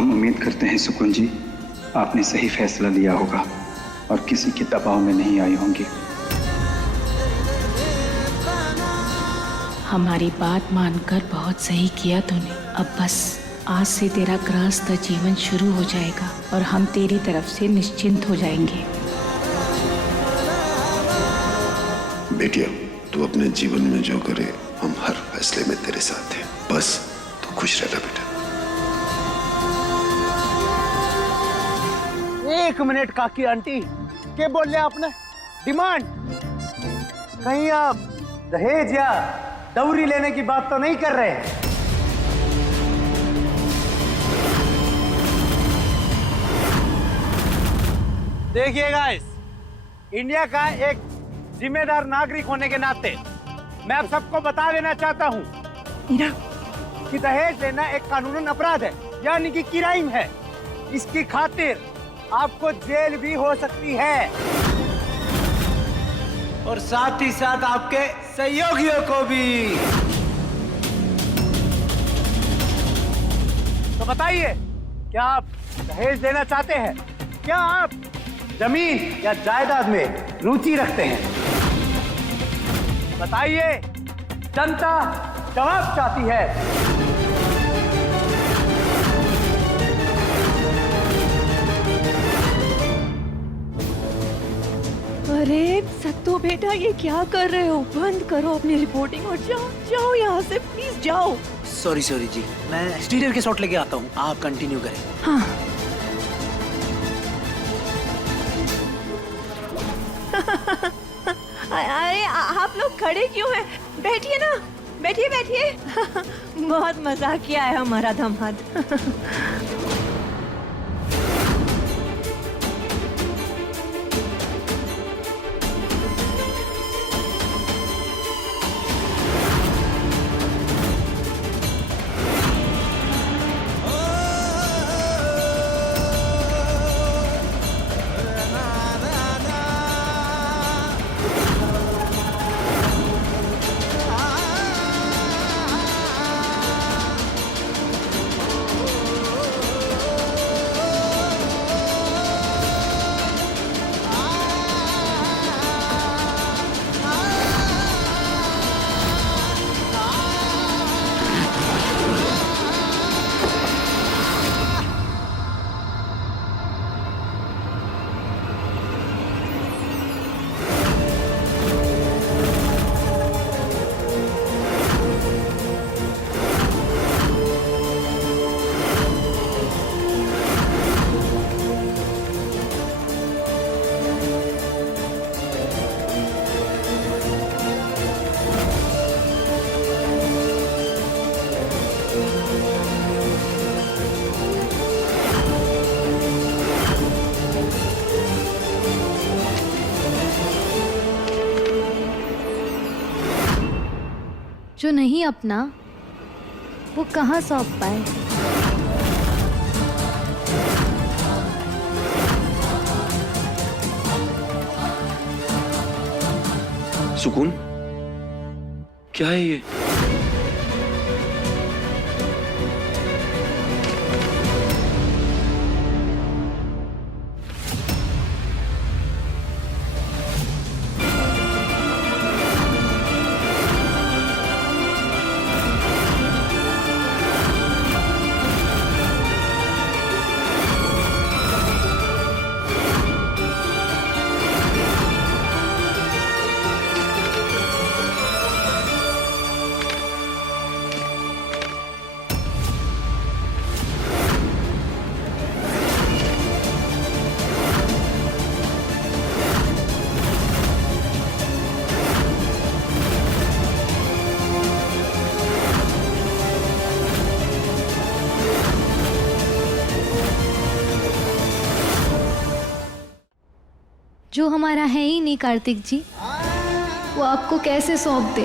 हम उम्मीद करते हैं सुकून जी, आपने सही फैसला लिया होगा और किसी के दबाव में नहीं आई होंगी। हमारी बात मानकर बहुत सही किया तूने। अब बस आज से तेरा गृहस्थ जीवन शुरू हो जाएगा और हम तेरी तरफ से निश्चिंत हो जाएंगे। बेटिया, तू अपने जीवन में जो करे, हम हर फैसले में तेरे साथ हैं। बस तू खुश रहना बेटा। 1 मिनट काकी आंटी, क्या बोल रहे आपने? डिमांड? कहीं आप दहेज या दौरी लेने की बात तो नहीं कर रहे हैं? देखिए गाइस, इंडिया का एक जिम्मेदार नागरिक होने के नाते मैं आप सबको बता देना चाहता हूं कि दहेज लेना एक कानूनन अपराध है, यानी कि क्राइम है। इसकी खातिर आपको जेल भी हो सकती है और साथ ही साथ आपके सहयोगियों को भी। तो बताइए, क्या आप दहेज लेना चाहते हैं? क्या आप जमीन या जायदाद में रुचि रखते हैं? बताइए, जनता जवाब चाहती है। अरे सत्तू बेटा, ये क्या कर रहे हो? बंद करो अपनी रिपोर्टिंग और जाओ जाओ यहाँ से, प्लीज जाओ। सॉरी जी, मैं स्टीरियर के शॉट लेके आता हूँ, आप कंटिन्यू करें। हाँ। अरे आप लोग खड़े क्यों हैं? बैठिए ना, बैठिए बैठिए। बहुत मजाक किया है हमारा दामाद। जो नहीं अपना वो कहाँ सौंप पाए। सुकून, क्या है ये? जो हमारा है ही नहीं कार्तिक जी, वो आपको कैसे सौंप दे।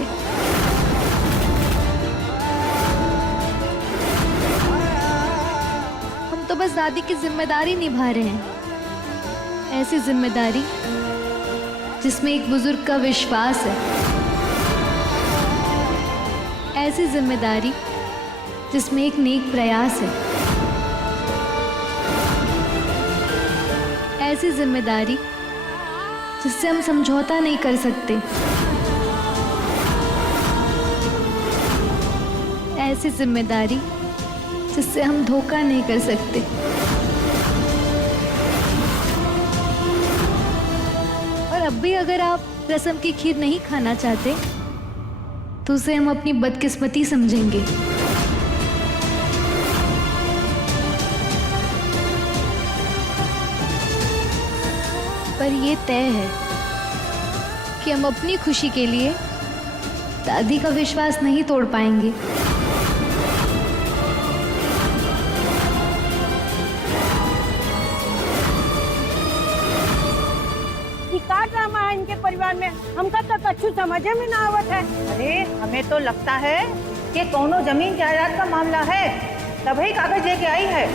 हम तो बस दादी की जिम्मेदारी निभा रहे हैं, ऐसी जिम्मेदारी जिसमें एक बुजुर्ग का विश्वास है, ऐसी जिम्मेदारी जिसमें एक नेक प्रयास है। ऐसी जिम्मेदारी जिससे हम समझौता नहीं कर सकते, ऐसी जिम्मेदारी जिससे हम धोखा नहीं कर सकते। और अब भी अगर आप रसम की खीर नहीं खाना चाहते तो उसे हम अपनी बदकिस्मती समझेंगे। पर ये तय है कि हम अपनी खुशी के लिए दादी का विश्वास नहीं तोड़ पाएंगे। का ड्रामा है इनके परिवार में, हमका तो कछु समझे में ना आवत है। अरे हमें तो लगता है कि कोनो जमीन जायदाद का मामला है, तभी कागज लेके आई है।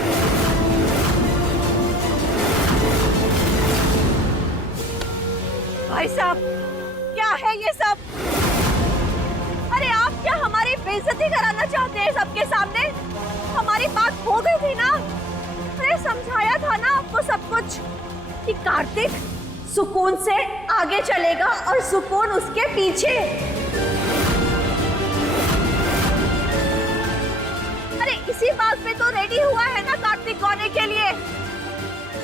भाई साहब, क्या है ये सब? अरे आप क्या हमारी बेइज्जती कराना चाहते हैं सबके सामने? हमारी बात हो गई थी ना, अरे समझाया था ना आपको सब कुछ कि कार्तिक सुकून से आगे चलेगा और सुकून उसके पीछे। अरे इसी बात पे तो रेडी हुआ है ना कार्तिक गौने के लिए।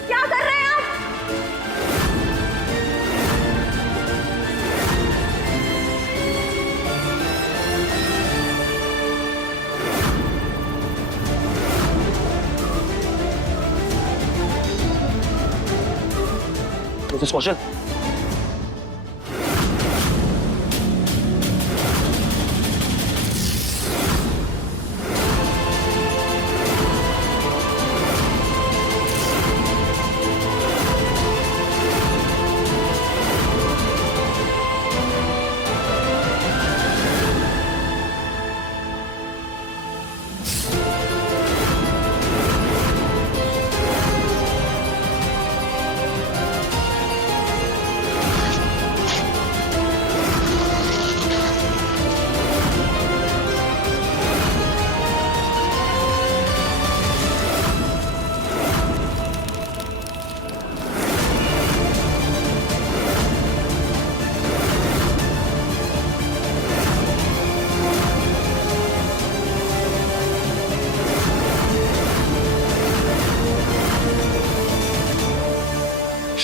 क्या कर रहे हैं आप? मिसेस कौशल,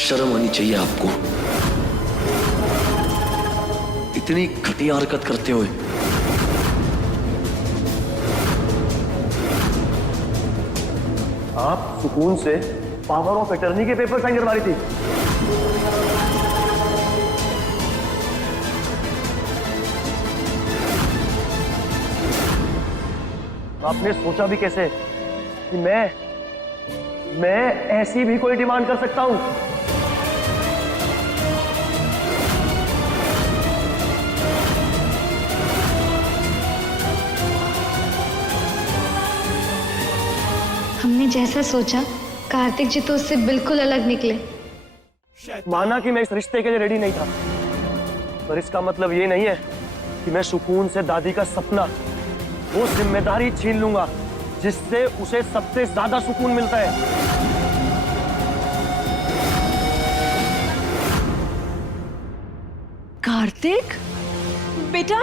शर्म आनी चाहिए आपको, इतनी घटिया हरकत करते हुए। आप सुकून से पावर ऑफ अटर्नी के पेपर साइन करवा रही थी। आपने सोचा भी कैसे कि मैं ऐसी भी कोई डिमांड कर सकता हूं? हमने जैसा सोचा कार्तिक जी तो उससे बिल्कुल अलग निकले। माना कि मैं इस रिश्ते के लिए रेडी नहीं था, पर इसका मतलब ये नहीं है कि मैं सुकून से दादी का सपना, वो जिम्मेदारी छीन लूंगा जिससे उसे सबसे ज्यादा सुकून मिलता है। कार्तिक बेटा,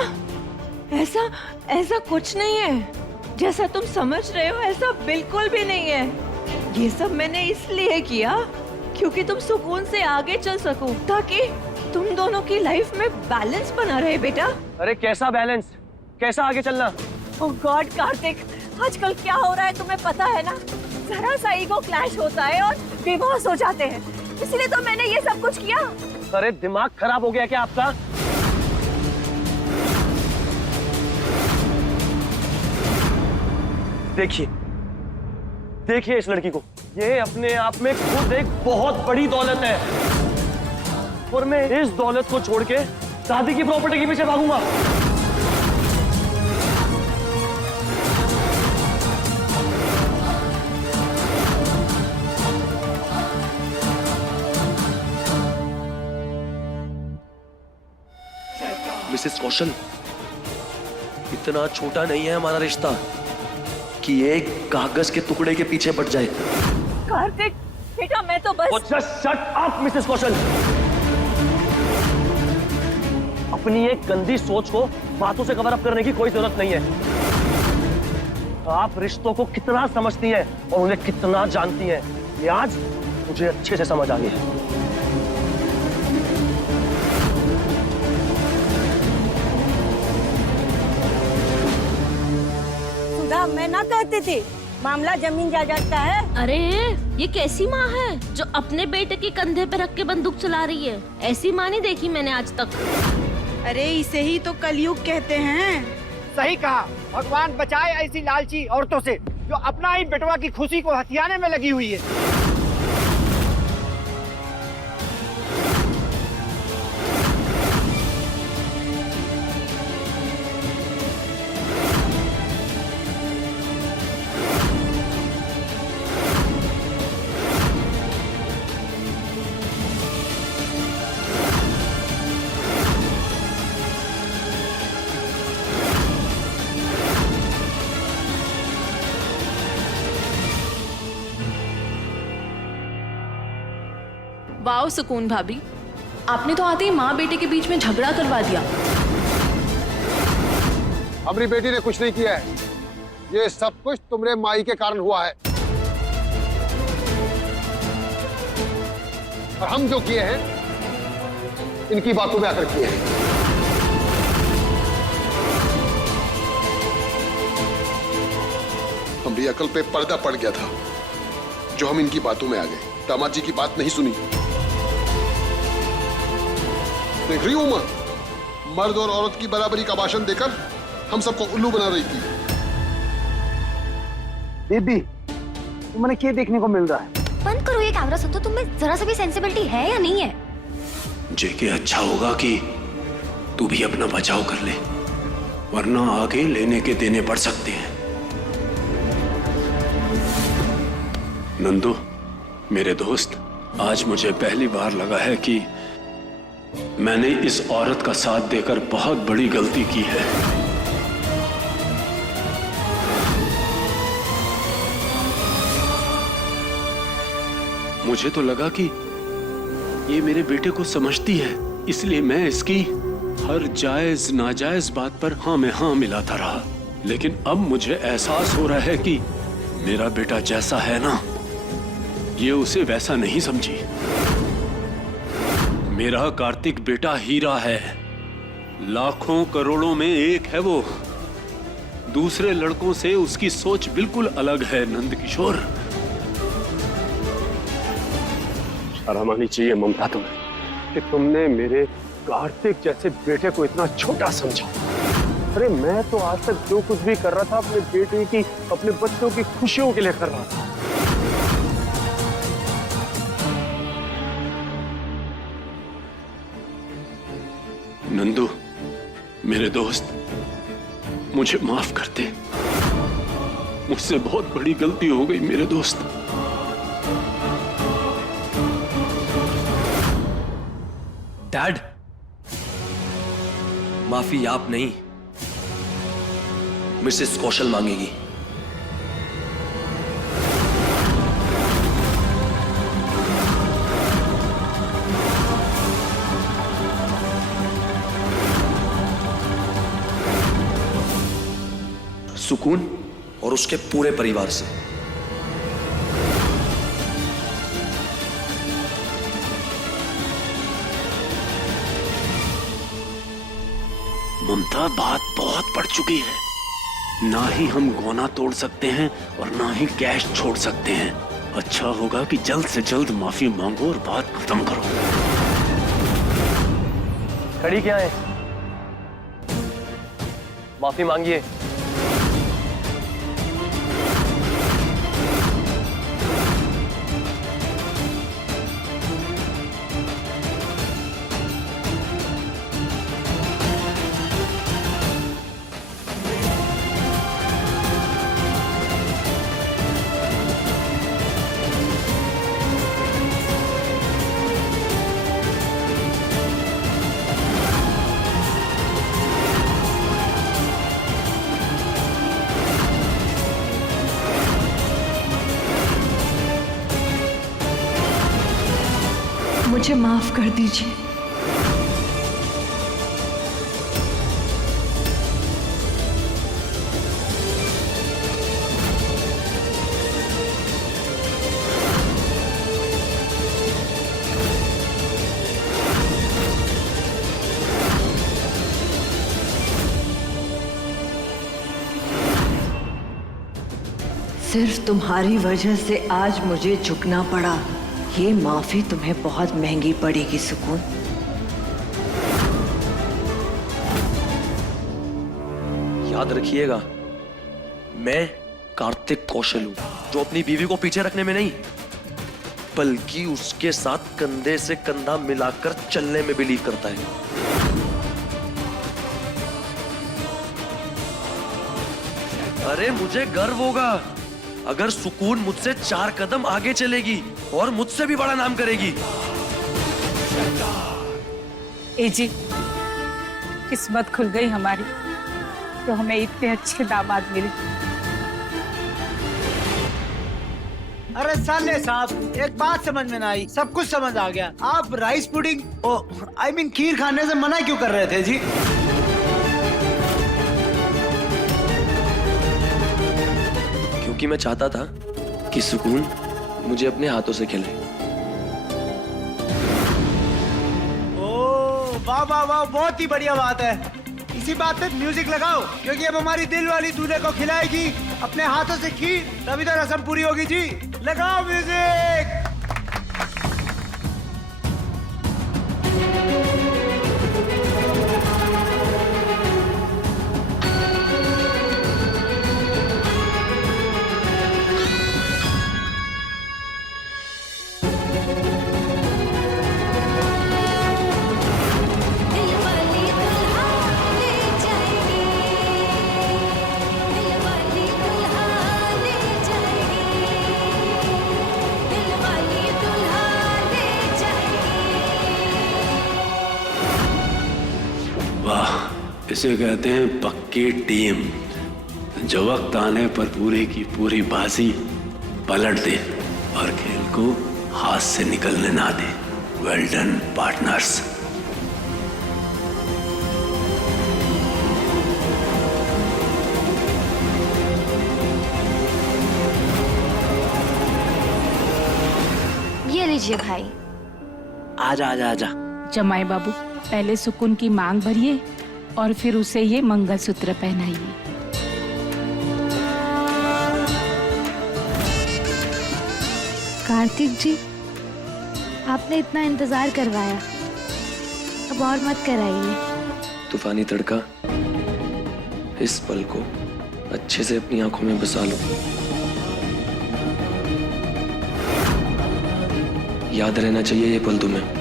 ऐसा कुछ नहीं है। जैसा तुम समझ रहे हो ऐसा बिल्कुल भी नहीं है। ये सब मैंने इसलिए किया क्योंकि तुम सुकून से आगे चल सको, ताकि तुम दोनों की लाइफ में बैलेंस बना रहे बेटा। अरे कैसा बैलेंस, कैसा आगे चलना? ओह गॉड कार्तिक, आजकल क्या हो रहा है तुम्हें पता है ना? जरा सा ईगो क्लैश होता है और बेबस हो जाते हैं, इसलिए तो मैंने ये सब कुछ किया। अरे दिमाग खराब हो गया क्या आपका? देखिए इस लड़की को, ये अपने आप में खुद एक बहुत बड़ी दौलत है, और मैं इस दौलत को छोड़ के दादी की प्रॉपर्टी के पीछे भागूंगा। मिसेस कौशल, इतना छोटा नहीं है हमारा रिश्ता कि एक कागज के टुकड़े के पीछे पड़ जाए। कार्तिक बेटा मैं तो बस जस्ट शट अप मिसेस कौशल। अपनी एक गंदी सोच को बातों से कवर अप करने की कोई जरूरत नहीं है। आप रिश्तों को कितना समझती हैं और उन्हें कितना जानती हैं, ये आज मुझे अच्छे से समझ आ गई है। सुधा, मैं ना कहती थी मामला जमीन जायदाद का है। अरे ये कैसी माँ है जो अपने बेटे के कंधे पे रख के बंदूक चला रही है? ऐसी माँ नहीं देखी मैंने आज तक। अरे इसे ही तो कलयुग कहते हैं। सही कहा, भगवान बचाए ऐसी लालची औरतों से जो अपना ही बेटवा की खुशी को हथियाने में लगी हुई है। वाओ सुकून भाभी, आपने तो आते ही माँ बेटे के बीच में झगड़ा करवा दिया। हमारी बेटी ने कुछ नहीं किया है, ये सब कुछ तुम्हारे माई के कारण हुआ है। और हम जो किए हैं इनकी बातों में आकर किए हैं। हमारी अकल पे पर्दा पड़ गया था जो हम इनकी बातों में आ गए। दामाद जी की बात नहीं सुनी। देख रही हूं मां, मर्द और औरत की बराबरी का भाषण देकर हम सबको उल्लू बना रही थी। दीदी, तुम्हें क्या देखने को मिल रहा है? बंद करो ये कैमरा। सुन, तो तुम्हें जरा सा भी सेंसिबिलिटी है या नहीं है? जेके अच्छा होगा कि तू भी अपना बचाव कर ले, वरना आगे लेने के देने पड़ सकते हैं। नंदू मेरे दोस्त, आज मुझे पहली बार लगा है कि मैंने इस औरत का साथ देकर बहुत बड़ी गलती की है। मुझे तो लगा कि ये मेरे बेटे को समझती है, इसलिए मैं इसकी हर जायज नाजायज बात पर हाँ में हाँ मिलाता रहा। लेकिन अब मुझे एहसास हो रहा है कि मेरा बेटा जैसा है ना, ये उसे वैसा नहीं समझी। मेरा कार्तिक बेटा हीरा है, लाखों करोड़ों में एक है वो। दूसरे लड़कों से उसकी सोच बिल्कुल अलग है। नंद किशोर, शर्म आनी चाहिए ममता तुम्हें कि तुमने मेरे कार्तिक जैसे बेटे को इतना छोटा समझा। अरे मैं तो आज तक जो कुछ भी कर रहा था अपने बेटे की, अपने बच्चों की खुशियों के लिए कर रहा था। नंदू मेरे दोस्त, मुझे माफ कर दे। मुझसे बहुत बड़ी गलती हो गई मेरे दोस्त। डैड, माफी आप नहीं, मिसेस कौशल मांगेगी। सुकून और उसके पूरे परिवार से। ममता, बात बहुत बढ़ चुकी है। ना ही हम गौना तोड़ सकते हैं और ना ही कैश छोड़ सकते हैं। अच्छा होगा कि जल्द से जल्द माफी मांगो और बात खत्म करो। खड़ी क्या है? माफी मांगिए। मुझे माफ कर दीजिए। सिर्फ तुम्हारी वजह से आज मुझे झुकना पड़ा। ये माफी तुम्हें बहुत महंगी पड़ेगी सुकून। याद रखिएगा, मैं कार्तिक कौशल हूं, जो अपनी बीवी को पीछे रखने में नहीं बल्कि उसके साथ कंधे से कंधा मिलाकर चलने में बिलीव करता है। अरे मुझे गर्व होगा अगर सुकून मुझसे 4 कदम आगे चलेगी और मुझसे भी बड़ा नाम करेगी। ए जी, किस्मत खुल गई हमारी तो हमें इतने अच्छे दामाद मिले। अरे साले साहब, एक बात समझ में ना आई, सब कुछ समझ आ गया। आप राइस पुडिंग खीर खाने से मना क्यों कर रहे थे जी? क्योंकि मैं चाहता था कि सुकून मुझे अपने हाथों से खिले। ओह वाह वाह वाह, बहुत ही बढ़िया बात है। इसी बात पे म्यूजिक लगाओ, क्योंकि अब हमारी दिल वाली दूल्हे को खिलाएगी अपने हाथों से खीर, तभी तो रस्म पूरी होगी जी। लगाओ म्यूजिक। इसे कहते हैं पक्की टीम, जो वक्त आने पर पूरी की पूरी बाजी पलट दे और खेल को हाथ से निकलने ना दे। Well done partners. ये लीजिए भाई। आजा आजा आजा। जमाई बाबू, पहले सुकून की मांग भरिए और फिर उसे ये मंगलसूत्र पहनाइए। कार्तिक जी, आपने इतना इंतजार करवाया, अब और मत कराइए। तूफानी तड़का, इस पल को अच्छे से अपनी आंखों में बसा लो। याद रहना चाहिए ये पल तुम्हें।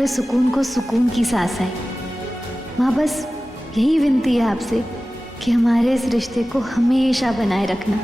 जाकर सुकून को सुकून की सांस आए। माँ बस यही विनती है आपसे कि हमारे इस रिश्ते को हमेशा बनाए रखना।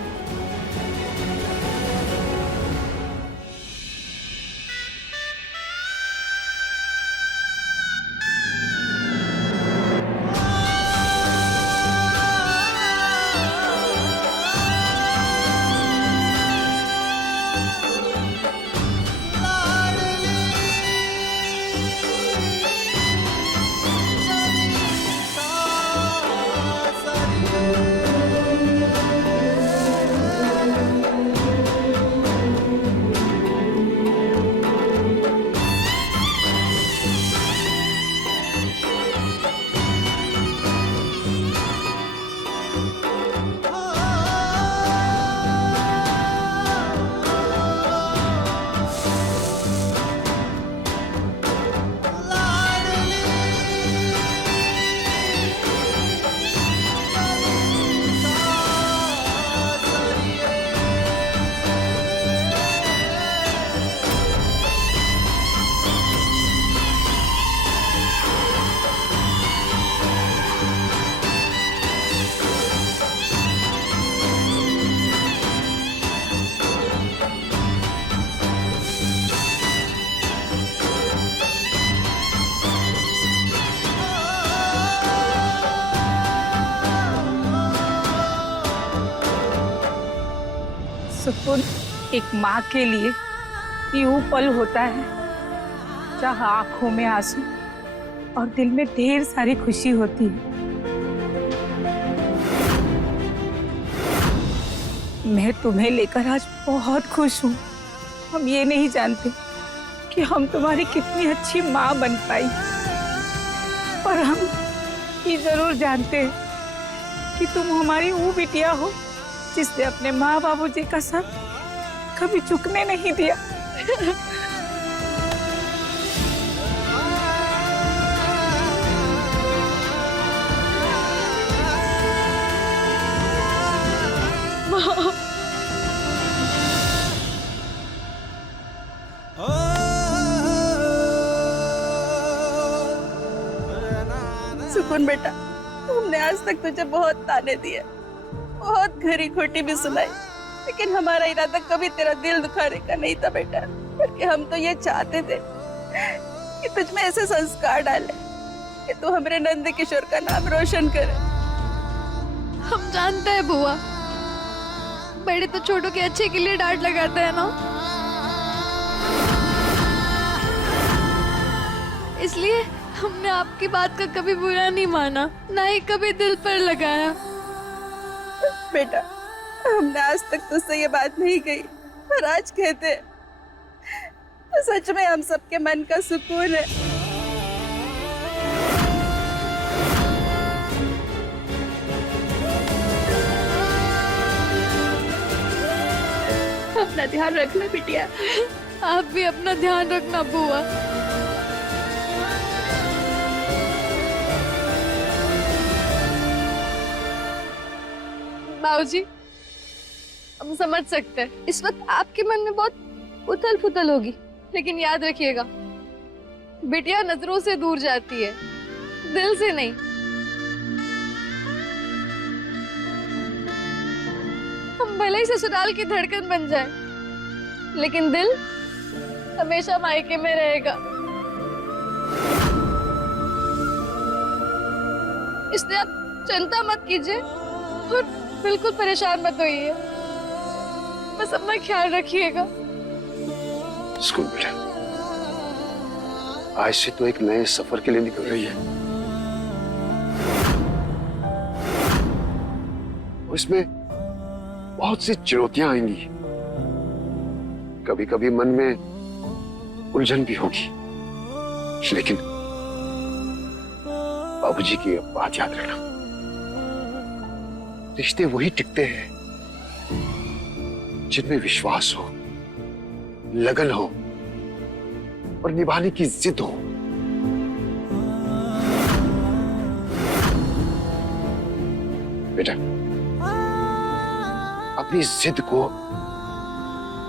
सुकून एक माँ के लिए यूं पल होता है जहाँ आंखों में आंसू और दिल में ढेर सारी खुशी होती है। मैं तुम्हें लेकर आज बहुत खुश हूँ। हम ये नहीं जानते कि हम तुम्हारी कितनी अच्छी माँ बन पाई, पर हम ये जरूर जानते हैं कि तुम हमारी वो बिटिया हो जिसने अपने माँ बाबूजी का साथ कभी चुकने नहीं दिया। सुकून बेटा, हमने आज तक तुझे बहुत ताने दिए, बहुत खरी खोटी भी सुनाई, लेकिन हमारा इरादा कभी तेरा दिल दुखाने का नहीं था बेटा। बल्कि हम तो ये चाहते थे कि तुझ में ऐसे संस्कार डाले कि तू हमारे नंद किशोर का नाम रोशन करे। हम जानते हैं बुआ, बड़े तो छोटों के अच्छे के लिए डांट लगाते हैं ना, इसलिए हमने आपकी बात का कभी बुरा नहीं माना, ना ही कभी दिल पर लगाया। बेटा, हमने आज तक तुझसे ये बात नहीं कही, पर आज कहते हैं तो सच में हम सबके मन का सुकून है। अपना ध्यान रखना बिटिया। आप भी अपना ध्यान रखना बुआ। बाबूजी, हम समझ सकते हैं इस वक्त आपके मन में बहुत उथल पुथल होगी, लेकिन याद रखिएगा बिटिया नजरों से दूर जाती है, दिल से नहीं। हम भले ही ससुराल की धड़कन बन जाए, लेकिन दिल हमेशा मायके में रहेगा। इसलिए आप चिंता मत कीजिए और बिल्कुल परेशान मत होइए, बस अपना ख्याल रखिएगा। स्कूल बेटा, आज से तो एक नए सफर के लिए निकल रही है, इसमें बहुत सी चुनौतियां आएंगी, कभी कभी मन में उलझन भी होगी, लेकिन बाबूजी की बात याद रखना, रिश्ते वही टिकते हैं जिनमें विश्वास हो, लगन हो और निभाने की जिद हो। बेटा, अपनी जिद को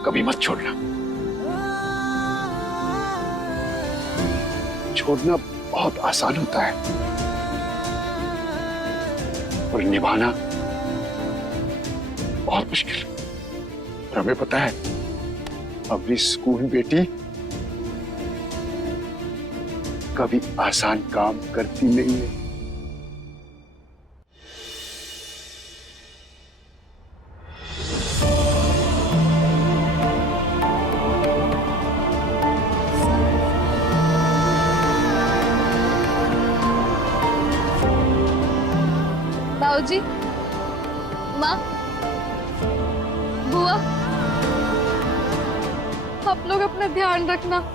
कभी मत छोड़ना। छोड़ना बहुत आसान होता है और निभाना बहुत मुश्किल। और हमें पता है अपनी सुकून बेटी कभी आसान काम करती नहीं है। बाबूजी, माँ, बुआ, आप लोग अपना ध्यान रखना।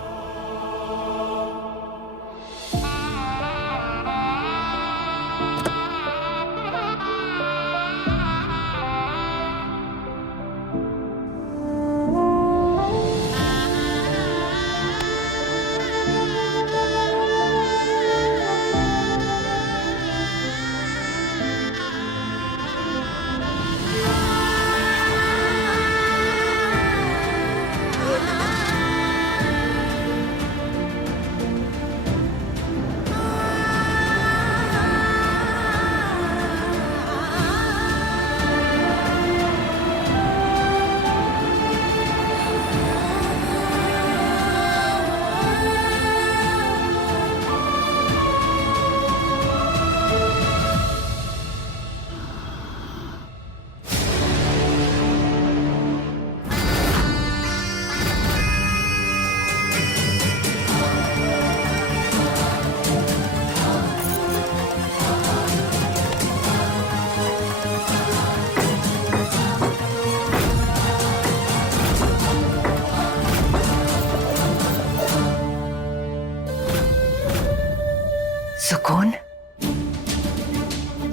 सुकून,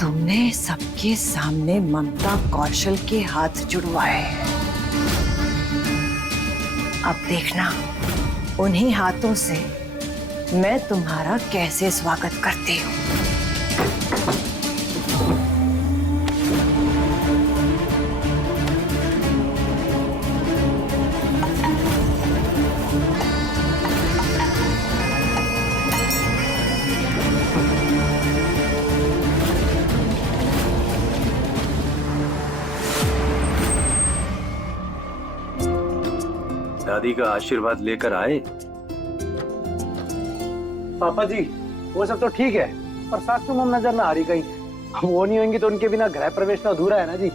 तुमने सबके सामने ममता कौशल के हाथ जुड़वाए। अब देखना उन्हीं हाथों से मैं तुम्हारा कैसे स्वागत करती हूँ। दादी का आशीर्वाद लेकर आए। पापा जी, वो सब तो ठीक है, पर सासू मम नजर ना आ रही कहीं। अब वो नहीं होंगी तो उनके बिना गृह प्रवेश तो अधूरा है ना जी।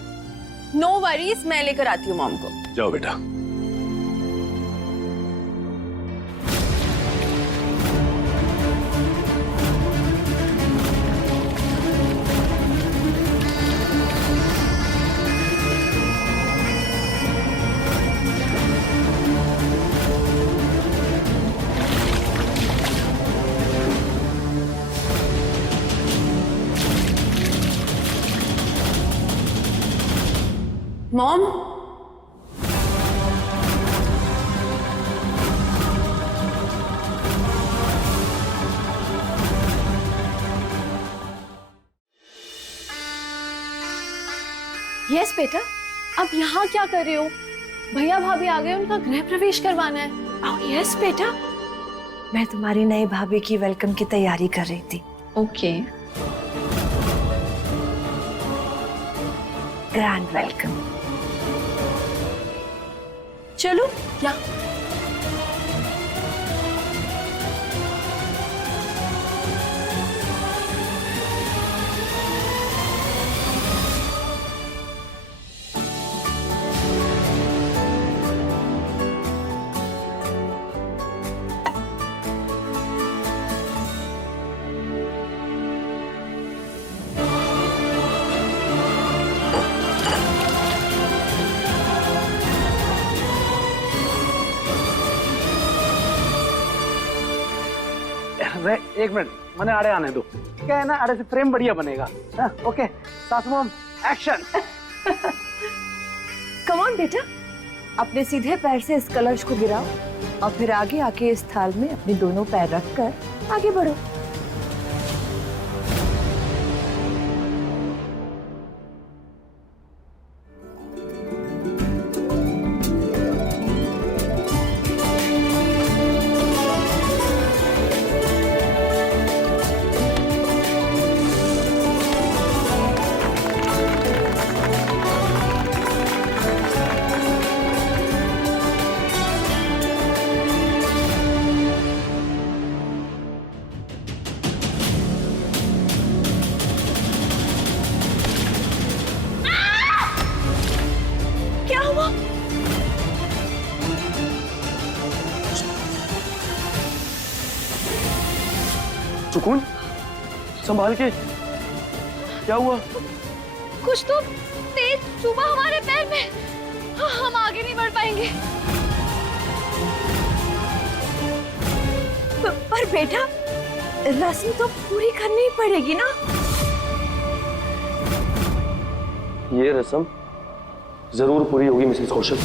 नो वरीज, मैं लेकर आती हूँ मॉम को। जाओ बेटा। मॉम, यस बेटा, अब यहाँ क्या कर रहे हो? भैया भाभी आ गए, उनका गृह प्रवेश करवाना है। ओह यस बेटा, मैं तुम्हारी नई भाभी की वेलकम की तैयारी कर रही थी। ओके। Grand welcome. चलो क्या? एक मिनट, मैंने आड़े आने दो। क्या है ना, आड़े से फ्रेम बढ़िया बनेगा। ओके सासू मम, एक्शन। कम ऑन बेटा, अपने सीधे पैर से इस कलश को गिराओ और फिर आगे आके इस थाल में अपने दोनों पैर रखकर आगे बढ़ो। सुकून, संभाल के। क्या हुआ? कुछ तो तेज चुभा हमारे पैर में। हम आगे नहीं बढ़ पाएंगे। पर बेटा, रस्म तो पूरी करनी ही पड़ेगी ना। ये रस्म जरूर पूरी होगी मिसेस कौशल।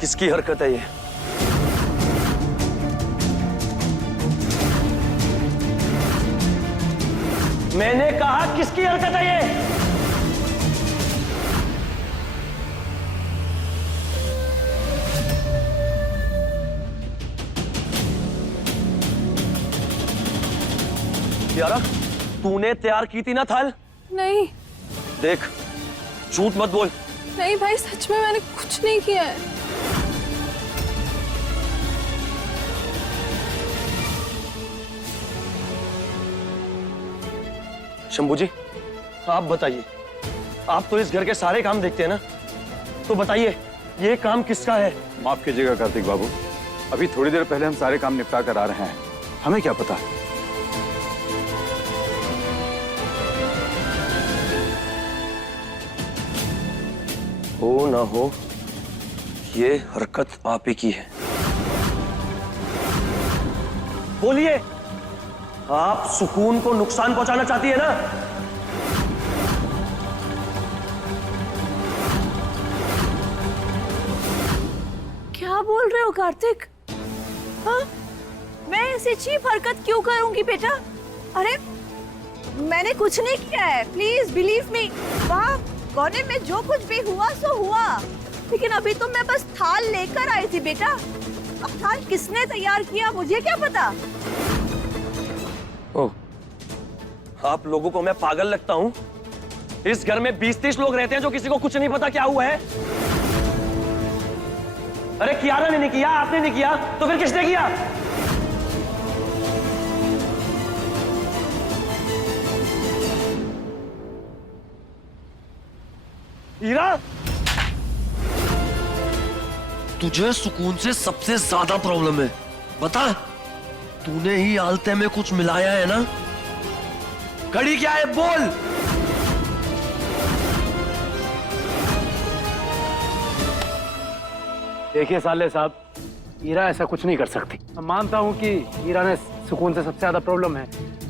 किसकी हरकत है ये? मैंने कहा किसकी हरकत है ये? यारा, तूने तैयार की थी ना थाल? नहीं। देख, झूठ मत बोल। नहीं भाई, सच में मैंने कुछ नहीं किया है। शंभू जी, आप बताइए, आप तो इस घर के सारे काम देखते हैं ना, तो बताइए ये काम किसका है? माफ कीजिएगा कार्तिक बाबू, अभी थोड़ी देर पहले हम सारे काम निपटा कर आ रहे हैं, हमें क्या पता। हो ना हो, ये हरकत आप ही की है। बोलिए, आप सुकून को नुकसान पहुंचाना चाहती है ना? क्या बोल रहे हो कार्तिक? हाँ? मैं ऐसी चीप हरकत क्यों करूंगी बेटा? अरे मैंने कुछ नहीं किया है, प्लीज बिलीव मी। वाह, कोने में जो कुछ भी हुआ सो हुआ, लेकिन अभी तो मैं बस थाल लेकर आई थी बेटा। अब थाल किसने तैयार किया मुझे क्या पता। ओह, आप लोगों को मैं पागल लगता हूं? इस घर में 20-30 लोग रहते हैं जो किसी को कुछ नहीं पता क्या हुआ है। अरे कियारा ने नहीं किया, आपने नहीं किया, तो फिर किसने किया? हीरा, तुझे सुकून से सबसे ज्यादा प्रॉब्लम है, बता। तूने ही आलते में कुछ मिलाया है ना? कड़ी क्या है, बोल। देखिए साले साहब, हीरा ऐसा कुछ नहीं कर सकती। मैं मानता हूँ कि हीरा ने सुकून से सबसे ज्यादा प्रॉब्लम है,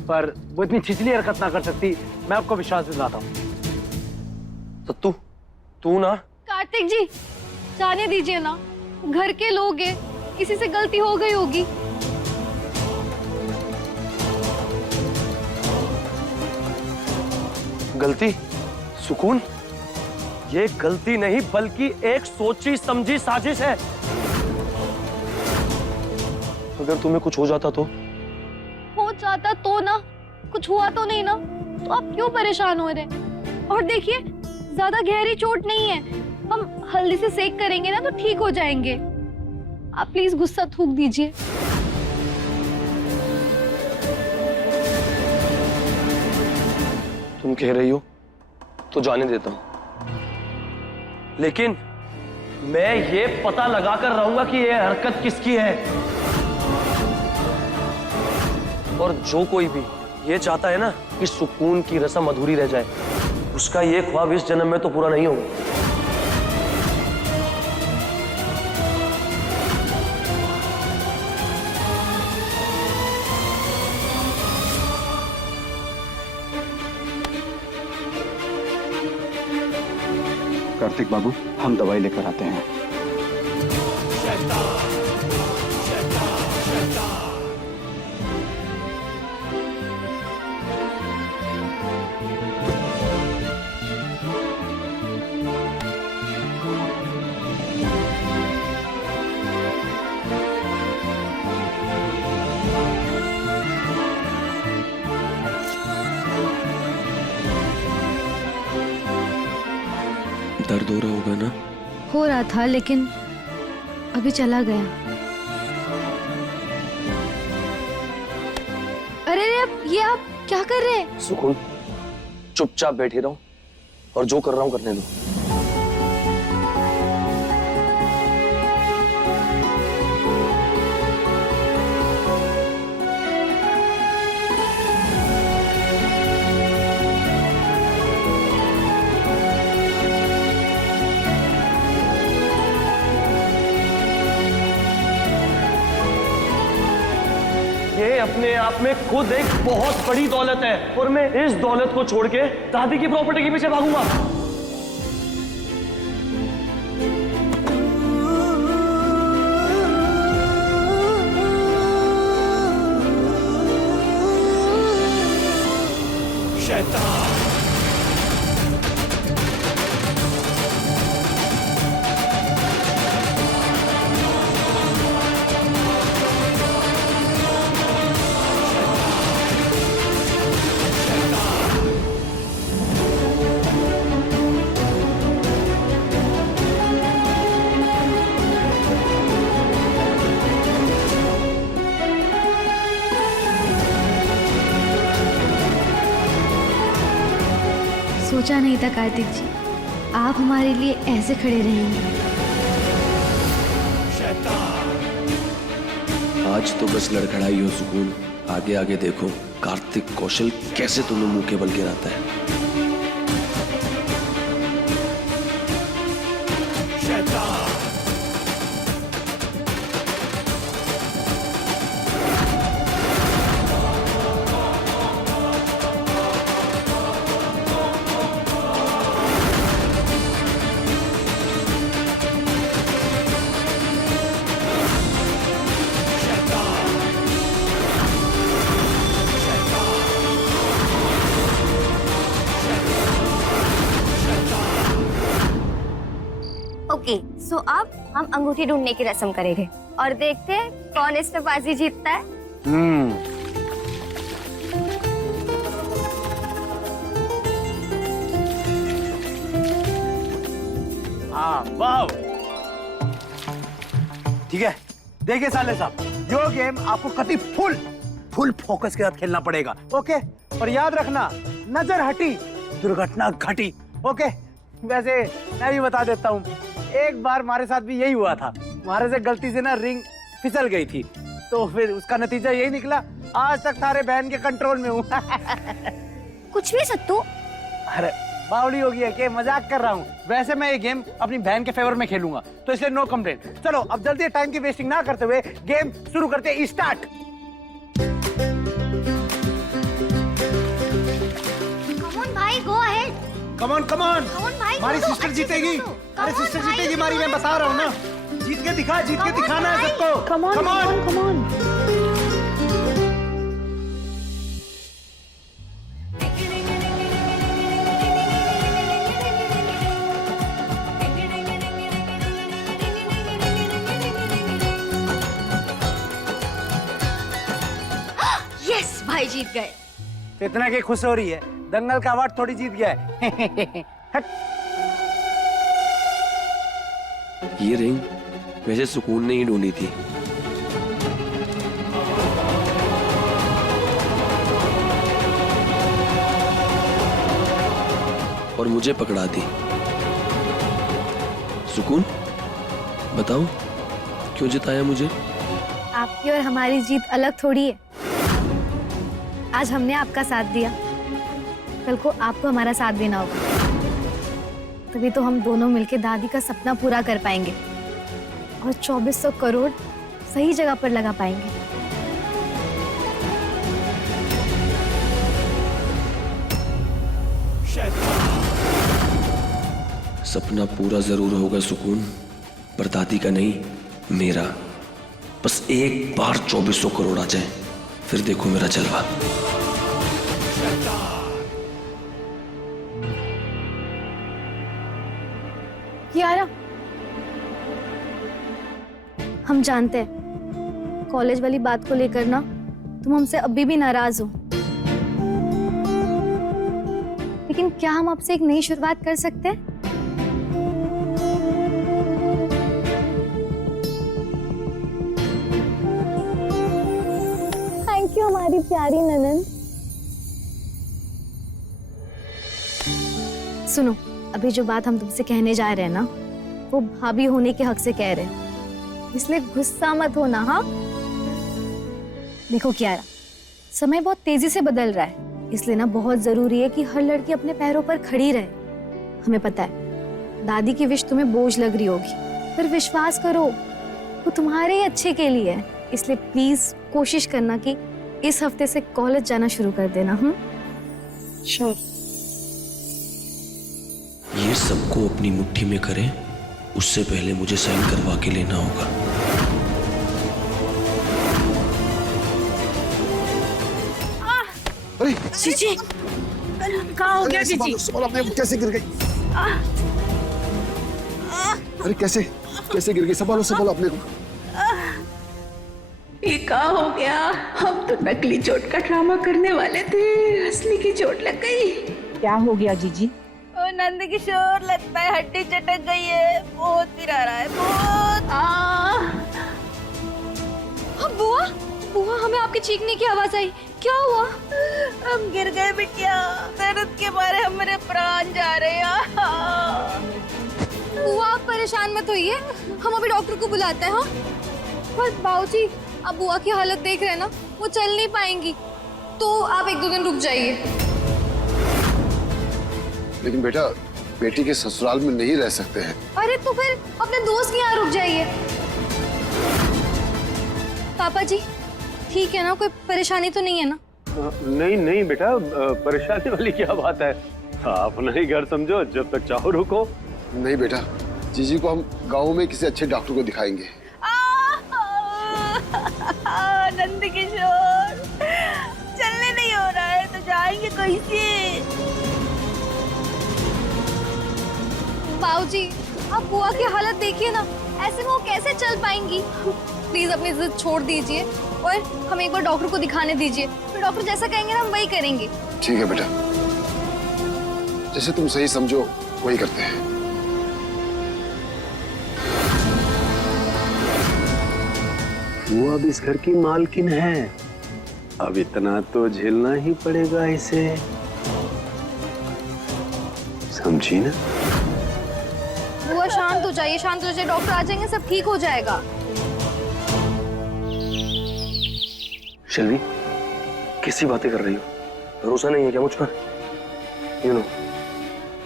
पर वो इतनी छिछली हरकत ना कर सकती। मैं आपको विश्वास दिलाता हूँ। सत्तू, तू ना। कार्तिक जी, जाने दीजिए ना, घर के लोग हैं, किसी से गलती हो गई होगी। गलती? सुकून, ये गलती नहीं बल्कि एक सोची समझी साजिश है। अगर तुम्हें कुछ हो जाता तो? हो जाता तो ना, कुछ हुआ तो नहीं ना, तो आप क्यों परेशान हो रहे? और देखिए, ज्यादा गहरी चोट नहीं है, हम हल्दी से सेक करेंगे ना तो ठीक हो जाएंगे। आप प्लीज गुस्सा थूक दीजिए। तुम कह रही हो तो जाने देता हूं, लेकिन मैं ये पता लगाकर रहूंगा कि ये हरकत किसकी है। और जो कोई भी ये चाहता है ना कि सुकून की रस्म अधूरी रह जाए, उसका ये ख्वाब इस जन्म में तो पूरा नहीं होगा। कार्तिक बाबू, हम दवाई लेकर आते हैं। दर्द हो रहा होगा ना? हो रहा था लेकिन अभी चला गया। अरे ये आप क्या कर रहे हैं? सुकून, चुपचाप बैठे रहो और जो कर रहा हूं करने दो। ये अपने आप में खुद एक बहुत बड़ी दौलत है और मैं इस दौलत को छोड़ के दादी की प्रॉपर्टी के पीछे भागूंगा। सोचा नहीं था कार्तिक जी, आप हमारे लिए ऐसे खड़े रहेंगे। आज तो बस लड़खड़ाई हो सुकून, आगे आगे देखो कार्तिक कौशल कैसे तुम्हें मुंह के बल गिराता है। ओके, सो अब हम अंगूठी ढूंढने की रस्म करेंगे और देखते हैं कौन इस पे बाजी जीतता है। हाँ, वाह, ठीक है। देखिए साले साहब, यो गेम आपको कति फुल फोकस के साथ खेलना पड़ेगा, ओके? और याद रखना, नजर हटी दुर्घटना घटी, ओके? वैसे मैं भी बता देता हूँ, एक बार हमारे साथ भी यही हुआ था। हमारे से गलती से ना रिंग फिसल गई थी, तो फिर उसका नतीजा यही निकला, आज तक सारे बहन के कंट्रोल में हूँ। कुछ भी सत्तू। अरे बावली हो गया कि मजाक कर रहा हूँ। वैसे मैं ये गेम अपनी बहन के फेवर में खेलूंगा, तो इसलिए नो कंप्लेंट। चलो अब जल्दी टाइम की वेस्टिंग ना करते हुए गेम शुरू करते हैं। स्टार्ट। भाई गो अहेड। कमॉन कमॉन, भाई, हमारी कूदो, सिस्टर अच्छे से जीतेगी। कूदो। अरे Come on, सिस्टर भाई, जीतेगी हमारी, मैं बता रहा हूँ ना। जीत के दिखाना है सबको। कमॉन। यस, भाई जीत गए। इतना की खुश हो रही है, दंगल का अवार्ड थोड़ी जीत गया है। हट। ये रिंग वैसे सुकून ने ही ढूंढी थी। और मुझे पकड़ा दी। सुकून, बताओ क्यों जिताया मुझे? आपकी और हमारी जीत अलग थोड़ी है। आज हमने आपका साथ दिया, कल को आपको हमारा साथ देना होगा, तभी तो हम दोनों मिलके दादी का सपना पूरा कर पाएंगे और 2400 करोड़ सही जगह पर लगा पाएंगे। सपना पूरा जरूर होगा सुकून, पर दादी का नहीं, मेरा। बस एक बार 2400 करोड़ आ जाए, फिर देखो मेरा जलवा। कियारा, हम जानते हैं कॉलेज वाली बात को लेकर ना तुम हमसे अभी भी नाराज हो, लेकिन क्या हम आपसे एक नई शुरुआत कर सकते हैं? थैंक यू हमारी प्यारी ननन। सुनो, अभी जो बात हम तुमसे कहने जा रहे हैं ना, वो भाभी होने के हक से कह रहे हैं, इसलिए गुस्सा मत होना। हाँ देखो कियारा, समय बहुत तेजी से बदल रहा है, इसलिए ना बहुत जरूरी है कि हर लड़की अपने पैरों पर खड़ी रहे। हमें पता है दादी की विश तुम्हें बोझ लग रही होगी, पर विश्वास करो वो तुम्हारे ही अच्छे के लिए है, इसलिए प्लीज कोशिश करना कि इस हफ्ते से कॉलेज जाना शुरू कर देना। श्योर। ये सबको अपनी मुट्ठी में करें, उससे पहले मुझे साइन करवा के लेना होगा। अरे जीजी, क्या हो गया जीजी? संभालो अपने, कैसे गिर गई? अरे कैसे कैसे गिर गई? संभालो संभालो अपने को। ये क्या हो गया? हम तो नकली चोट का ड्रामा करने वाले थे, असली की चोट लग गई। क्या हो गया जीजी? ओ नंद किशोर, लगता है हड्डी चटक गई है, बहुत पिरा रहा है, बहुत। बुआ, बुआ हमें आपके चीखने की आवाज आई, क्या हुआ? हम गिर गए बिटिया, दर्द के मारे हमारे प्राण जा रहे हैं। बुआ आप परेशान मत होइए, हम अभी डॉक्टर को बुलाते हैं। हाँ पर बाबूजी, अब बुआ की हालत देख रहे हैं ना, वो चल नहीं पाएंगी, तो आप 1-2 दिन रुक जाइए। लेकिन बेटा, बेटी के ससुराल में नहीं रह सकते हैं। अरे तो फिर अपने दोस्त के यहाँ रुक जाइए। पापा जी ठीक है ना, कोई परेशानी तो नहीं है ना? नहीं नहीं बेटा, परेशानी वाली क्या बात है, अपना ही घर समझो, जब तक चाहो रुको। नहीं बेटा, जीजी को हम गांव में किसी अच्छे डॉक्टर को दिखाएंगे। नंद किशोर, चलने नहीं हो रहा है तो जाएंगे कैसे? बाबूजी आप बुआ की हालत देखिए ना, ऐसे में वो कैसे चल पाएंगी? प्लीज अपनी जिद छोड़ दीजिए और हम एक बार डॉक्टर को दिखाने दीजिए, फिर डॉक्टर जैसा कहेंगे ना हम वही करेंगे। ठीक है बेटा, जैसे तुम सही समझो वही करते हैं। वो अब इस घर की मालकिन है, अब इतना तो झेलना ही पड़ेगा इसे, समझी ना? बुआ शांत हो जाइए, शांत हो जाइए, डॉक्टर आ जाएंगे, सब ठीक हो जाएगा। शिल्वी, कैसी बातें कर रही हो? भरोसा नहीं है क्या मुझ पर? यू नो,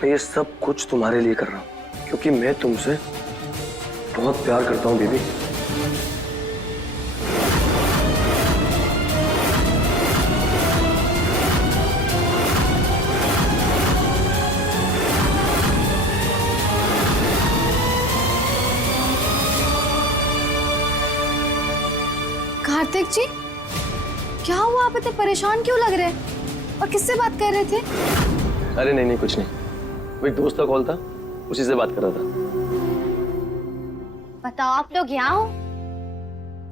मैं ये सब कुछ तुम्हारे लिए कर रहा हूँ, क्योंकि मैं तुमसे बहुत प्यार करता हूँ बेबी। कार्तिक जी क्या हुआ? आप इतने परेशान क्यों लग रहे हैं और किससे बात कर रहे थे? अरे नहीं नहीं, कुछ नहीं, वो एक दोस्त का कॉल था, उसी से बात कर रहा था। बताओ आप लोग यहाँ हो?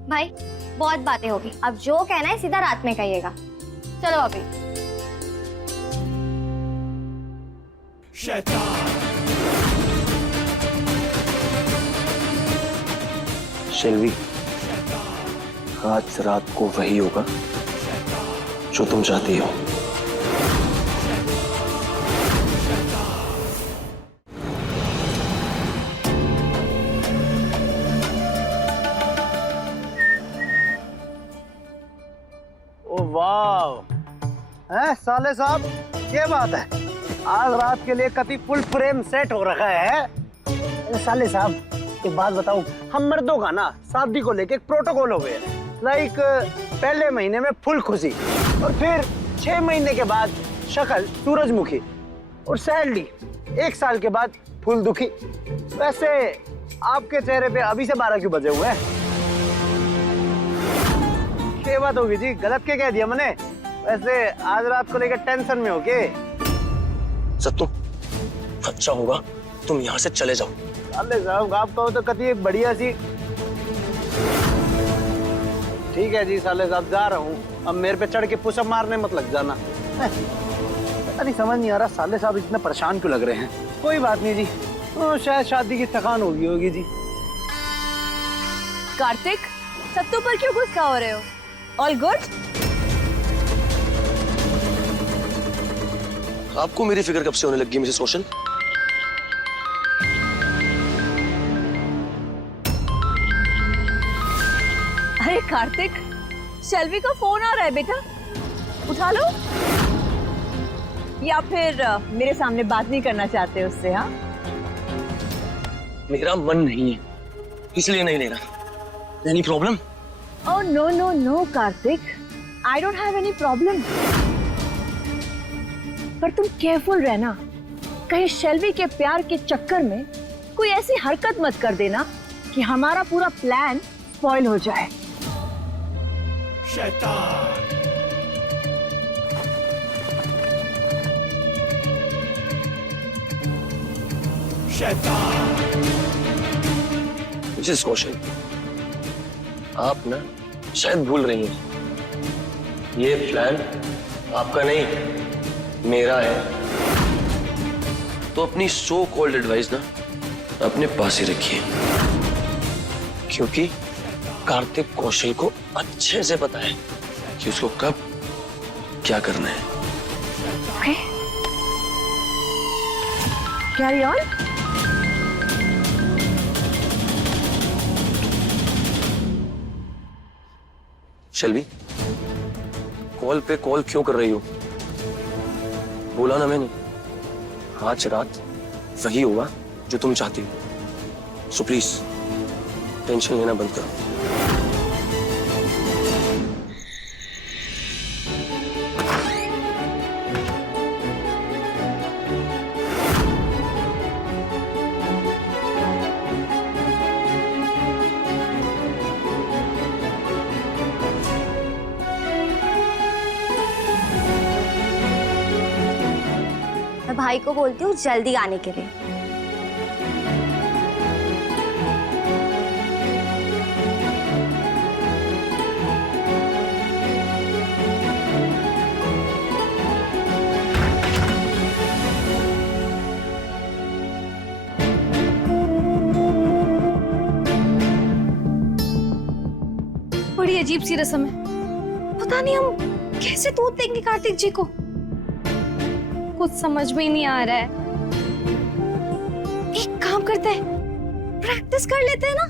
भाई बहुत बातें होगी, अब जो कहना है सीधा रात में कहिएगा। चलो अभी। शिल्वी, आज रात को वही होगा जो तुम चाहती हो। ओ वाह, हैं साले साहब, ये बात है, आज रात के लिए कति फुल फ्रेम सेट हो रखा है। अरे साले साहब, एक बात बताऊं, हम मर्दों का ना शादी को लेके एक प्रोटोकॉल हो गया है। लाइक पहले महीने में फुल खुशी, और फिर 6 महीने के बाद शक्ल सूरजमुखी, और सैलरी 1 साल के बाद फुल दुखी। वैसे आपके चेहरे पे अभी से 12 क्यों बजे हुए हैं? क्या बात होगी जी, गलत क्या कह दिया मैंने? वैसे आज रात को लेकर टेंशन में हो के? सत्तू, अच्छा होगा तुम यहाँ से चले जाओ। अरे साहब, आप कहो तो कति एक बढ़िया सी। ठीक है जी साले साहब, जा रहा हूँ। अब मेरे पे चढ़ के पुशअप मारने मत लग जाना। अरे समझ नहीं आ रहा साले साहब इतने परेशान क्यों लग रहे हैं। कोई बात नहीं जी, शायद शादी की थकान होगी जी। कार्तिक, सत्तू पर क्यों गुस्सा हो रहे हो? All good? आपको मेरी फिक्र कब से होने लगी मिसेस कौशल? अरे कार्तिक, शेल्वी का फोन आ रहा है बेटा, उठा लो। या फिर मेरे सामने बात नहीं करना चाहते उससे? हाँ, मेरा मन नहीं है, इसलिए नहीं ले रहा। Any problem? Oh no no no Kartik, I don't have any problem. पर तुम केयरफुल रहना, कहीं शेल्वी के प्यार के चक्कर में कोई ऐसी हरकत मत कर देना कि हमारा पूरा प्लान स्पॉइल हो जाए। मिसेस कौशल, आप ना शायद भूल रही हैं, ये प्लान आपका नहीं मेरा है। तो अपनी सो कॉल्ड एडवाइस ना अपने पास ही रखिए, क्योंकि कार्तिक कौशल को अच्छे से पता है कि उसको कब क्या करना है। Carry on. शेल्वी, कॉल पे कॉल क्यों कर रही हो? बोला ना मैंने, आज रात वही होगा जो तुम चाहती हो। सो प्लीज टेंशन लेना बंद करो। मैं भाई को बोलती हूँ जल्दी आने के लिए। बड़ी अजीब सी रस्म है, पता नहीं हम कैसे दूध देंगे कार्तिक जी को, कुछ समझ में ही नहीं आ रहा है। एक काम करते हैं, प्रैक्टिस कर लेते हैं ना।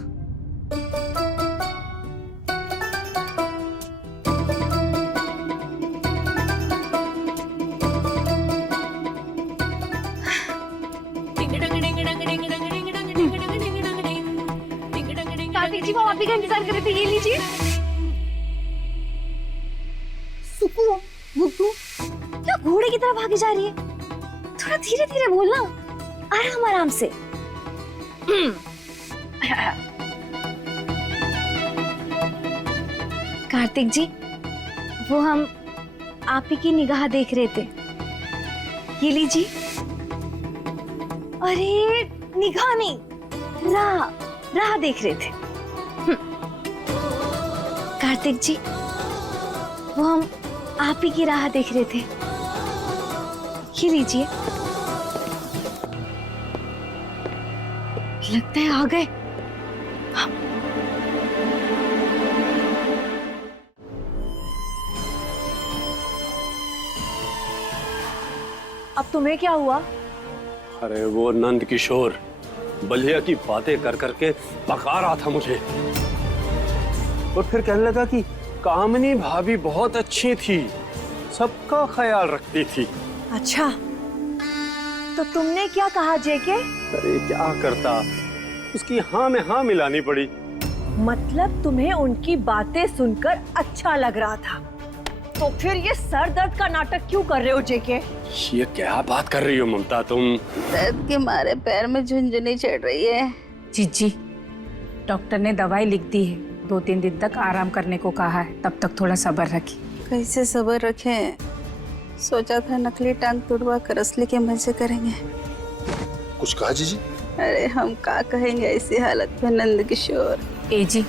कार्तिक जी, वो आप ही का इंतजार कर रहे थे, ये लीजिए। सुकू, गुग्गू, क्या घोड़े की तरह भागी जा रही है? थोड़ा धीरे धीरे बोलना, आराम आराम से। कार्तिक जी, वो हम आप ही की निगाह देख रहे थे, ये लीजिए। अरे निगाह नहीं, राह देख रहे थे। कार्तिक जी, वो हम आप ही की राह देख रहे थे, ये लीजिए। लगता है आ गए। अब तुम्हें क्या हुआ? अरे वो नंद किशोर बलिया की बातें कर करके पका रहा था मुझे, और फिर कहने लगा कि कामनी भाभी बहुत अच्छी थी, सबका ख्याल रखती थी। अच्छा, तो तुमने क्या कहा जेके? अरे क्या करता, उसकी हाँ में हाँ मिलानी पड़ी। मतलब तुम्हें उनकी बातें सुनकर अच्छा लग रहा था, तो फिर ये सर दर्द का नाटक क्यों कर रहे हो जेके? ये क्या बात कर रही हो ममता तुम? दर्द के मारे पैर में झुंझुनी चढ़ रही है। जीजी, डॉक्टर ने दवाई लिख दी है, 2-3 दिन तक आराम करने को कहा है, तब तक थोड़ा सब्र रखिए। कैसे सब्र रखें? सोचा था नकली टांग तुड़वा कर असली के मजे करेंगे। कुछ कहा जीजी? अरे हम क्या कहेंगे ऐसी हालत में नंद किशोर। ए जी,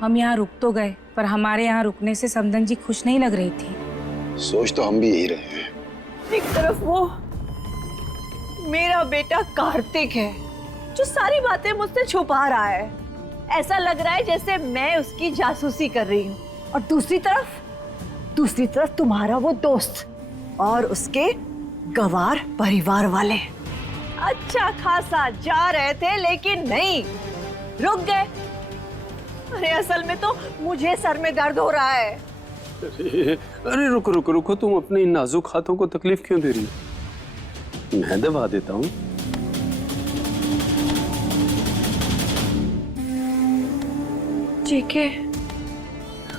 हम यहाँ रुक तो गए, पर हमारे यहाँ रुकने से समदन जी खुश नहीं लग रही थी। सोच तो हम भी यही रहे हैं। एक तरफ वो मेरा बेटा कार्तिक है जो सारी बातें मुझसे छुपा रहा है, ऐसा लग रहा है जैसे मैं उसकी जासूसी कर रही हूँ, और दूसरी तरफ तुम्हारा वो दोस्त और उसके गवार परिवार वाले अच्छा खासा जा रहे थे, लेकिन नहीं, रुक गए। अरे असल में तो मुझे सर में दर्द हो रहा है। अरे रुको रुको रुको, तुम अपने इन नाजुक हाथों को तकलीफ क्यों दे रही हो? मैं दबा देता हूँ। जेके,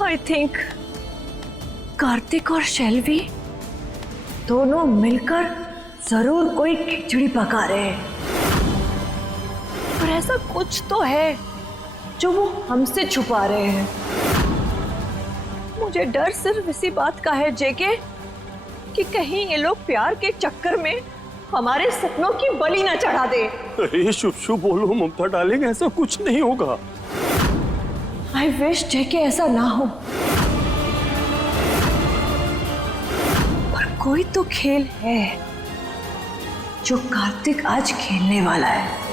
आई थिंक कार्तिक और शैलवी दोनों मिलकर जरूर कोई खिचड़ी पका रहे हैं, और ऐसा कुछ तो है जो वो हमसे छुपा रहे हैं। मुझे डर सिर्फ इसी बात का है जेके कि कहीं ये लोग प्यार के चक्कर में हमारे सपनों की बलि न चढ़ा दे। अरे शुभ शुभ बोलो ममता डार्लिंग, ऐसा कुछ नहीं होगा। आई विश जेके ऐसा ना हो, पर कोई तो खेल है जो कार्तिक आज खेलने वाला है।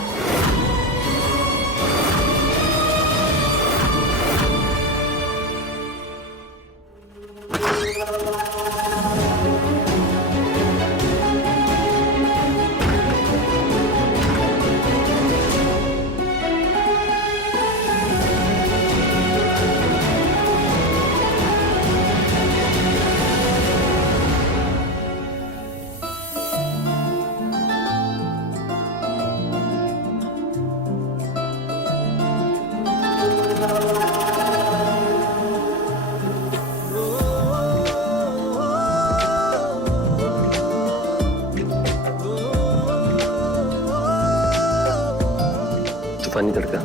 तूफानी तड़का,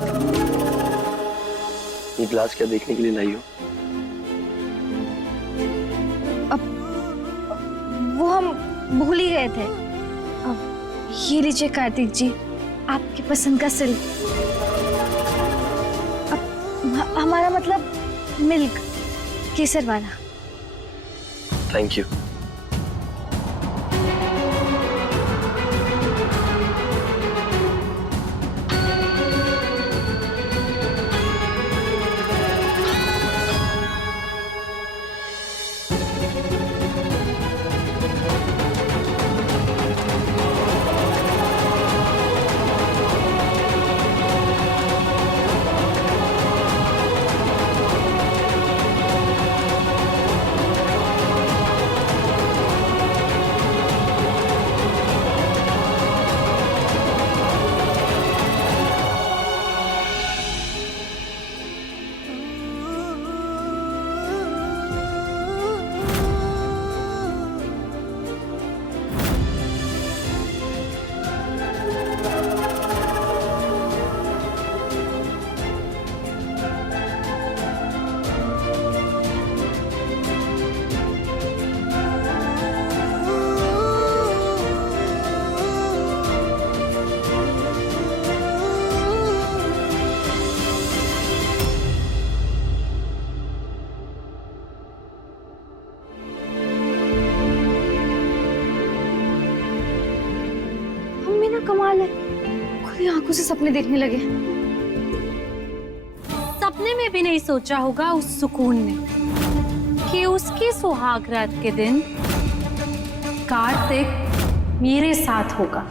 ये गिलास क्या देखने के लिए लाई हो? वो हम भूल ही गए थे। अब ये लीजिए कार्तिक जी, आपकी पसंद का सिल्क। अब हमारा मतलब मिल्क केसर वाला। Thank you. कमाल है, खुली आंखों से सपने देखने लगे। सपने में भी नहीं सोचा होगा उस सुकून ने कि उसके सुहाग रात के दिन कार्तिक मेरे साथ होगा।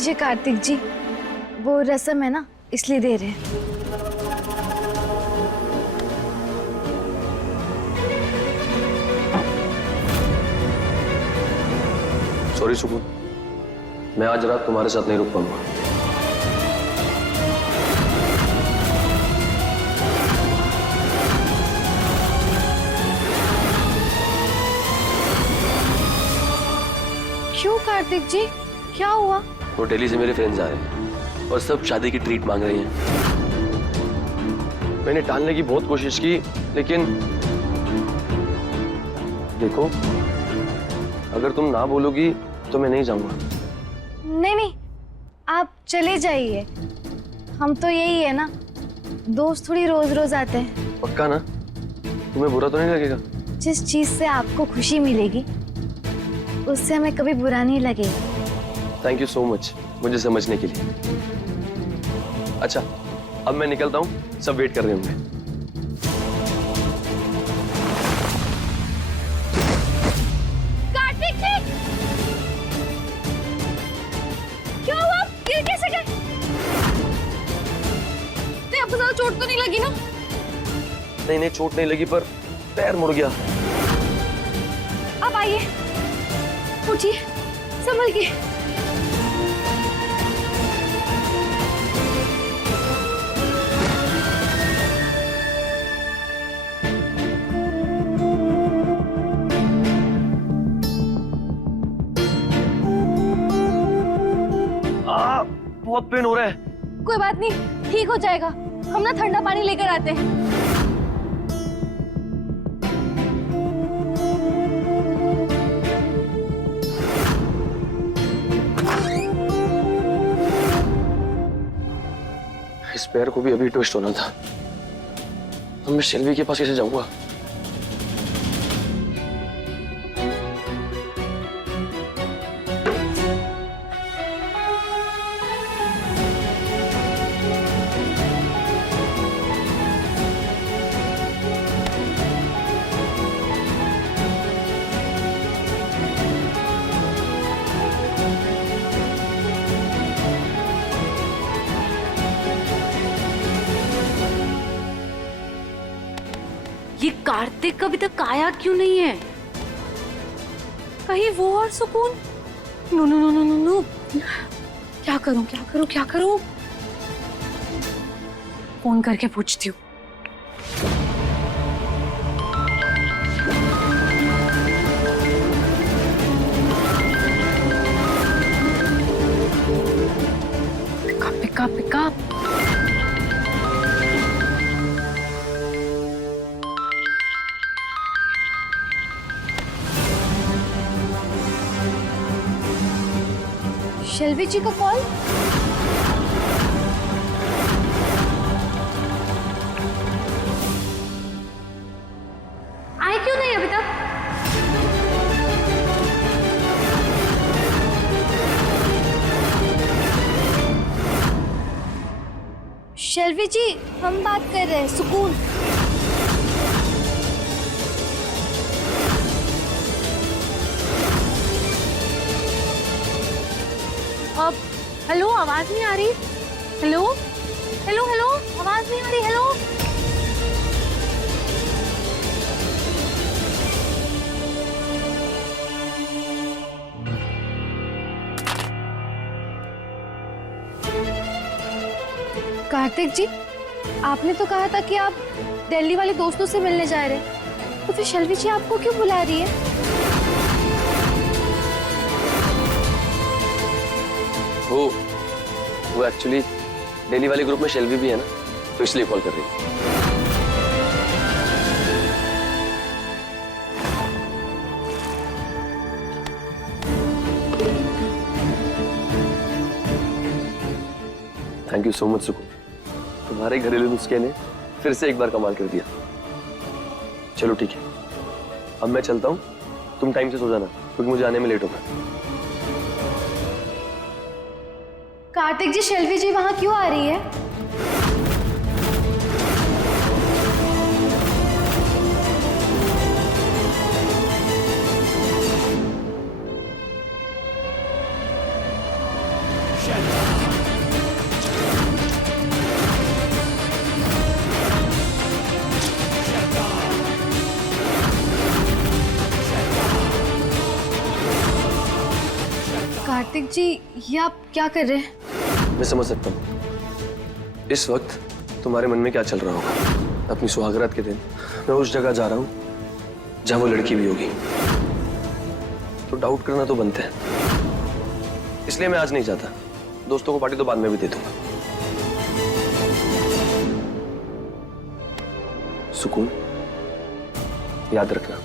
लीजिए कार्तिक जी, वो रस्म है ना, इसलिए दे रहे हैं। सॉरी सुकून, मैं आज रात तुम्हारे साथ नहीं रुक पाऊंगा। क्यों कार्तिक जी, क्या हुआ? वो दिल्ली से मेरे फ्रेंड्स आए हैं और सब शादी की ट्रीट मांग रही हैं। मैंने टालने की बहुत कोशिश की, लेकिन देखो, अगर तुम ना बोलोगी तो मैं नहीं जाऊंगा। नहीं नहीं, आप चले जाइए। हम तो यही है ना, दोस्त थोड़ी रोज रोज आते हैं। पक्का ना? तुम्हें बुरा तो नहीं लगेगा? जिस चीज से आपको खुशी मिलेगी उससे हमें कभी बुरा नहीं लगेगा। थैंक यू सो मच मुझे समझने के लिए। अच्छा, अब मैं निकलता हूँ, सब वेट कर रहे होंगे। कार्तिक जी, क्या हुआ? गिर कैसे गए? नहीं, आपको ज्यादा चोट तो नहीं लगी ना? नहीं नहीं, चोट नहीं लगी, पर पैर मुड़ गया। अब आइए, उठिए, संभल के। बहुत पेन हो रहा है। कोई बात नहीं, ठीक हो जाएगा। हम ना ठंडा पानी लेकर आते हैं। इस पैर को भी अभी ट्विस्ट होना था। अब मैं शेल्वी के पास कैसे जाऊंगा? ये कार्तिक अभी तक आया क्यों नहीं है? कहीं वो और सुकून? No no no no no no, क्या करूं क्या करूं क्या करूं? फोन करके पूछती हूँ। Pickup pickup pickup. Shelvi ji का कॉल। आए क्यों नहीं अभी तक? शेल्वी जी, हम बात कर रहे हैं, सुकून। अब हेलो, आवाज नहीं आ रही। हेलो हेलो हेलो, आवाज नहीं आ रही। हेलो, कार्तिक जी, आपने तो कहा था कि आप दिल्ली वाले दोस्तों से मिलने जा रहे हैं, तो फिर शेल्वी जी आपको क्यों बुला रही है? वो एक्चुअली दिल्ली वाले ग्रुप में शेल्वी भी है ना, तो इसलिए कॉल कर रही है। थैंक यू सो मच सुकून, तुम्हारे घरेलू नुस्खे ने फिर से एक बार कमाल कर दिया। चलो ठीक है, अब मैं चलता हूँ, तुम टाइम से सो जाना क्योंकि मुझे आने में लेट होगा। कार्तिक जी, शेल्वी जी वहां क्यों आ रही है? कार्तिक जी, ये आप क्या कर रहे हैं? मैं समझ सकता हूँ इस वक्त तुम्हारे मन में क्या चल रहा होगा। अपनी सुहागरात के दिन मैं उस जगह जा रहा हूँ जहाँ वो लड़की भी होगी, तो डाउट करना तो बनता है। इसलिए मैं आज नहीं जाता। दोस्तों को पार्टी तो बाद में भी दे दूंगा। सुकून, याद रखना,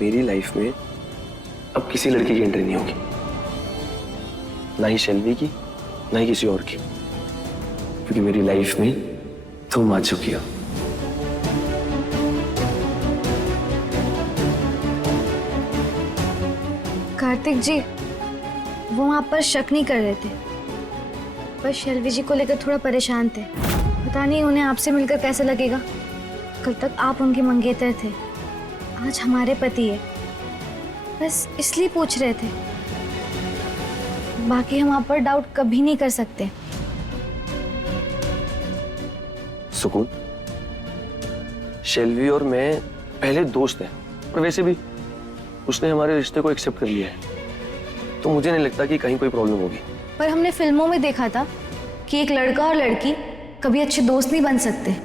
मेरी लाइफ में अब किसी लड़की की एंट्री नहीं होगी, ना ही शेल्वी की, ना ही किसी और की, क्योंकि मेरी लाइफ में तुम आ चुकी हो। कार्तिक जी, वो आप पर शक नहीं कर रहे थे, पर शेल्वी जी को लेकर थोड़ा परेशान थे। पता नहीं उन्हें आपसे मिलकर कैसा लगेगा। कल तक आप उनके मंगेतर थे, आज हमारे पति है, बस इसलिए पूछ रहे थे। बाकी हम आप पर डाउट कभी नहीं कर सकते। सुकून, शेल्वी और मैं पहले दोस्त हैं, और वैसे भी उसने हमारे रिश्ते को एक्सेप्ट कर लिया है, तो मुझे नहीं लगता कि कहीं कोई प्रॉब्लम होगी। पर हमने फिल्मों में देखा था कि एक लड़का और लड़की कभी अच्छे दोस्त नहीं बन सकते।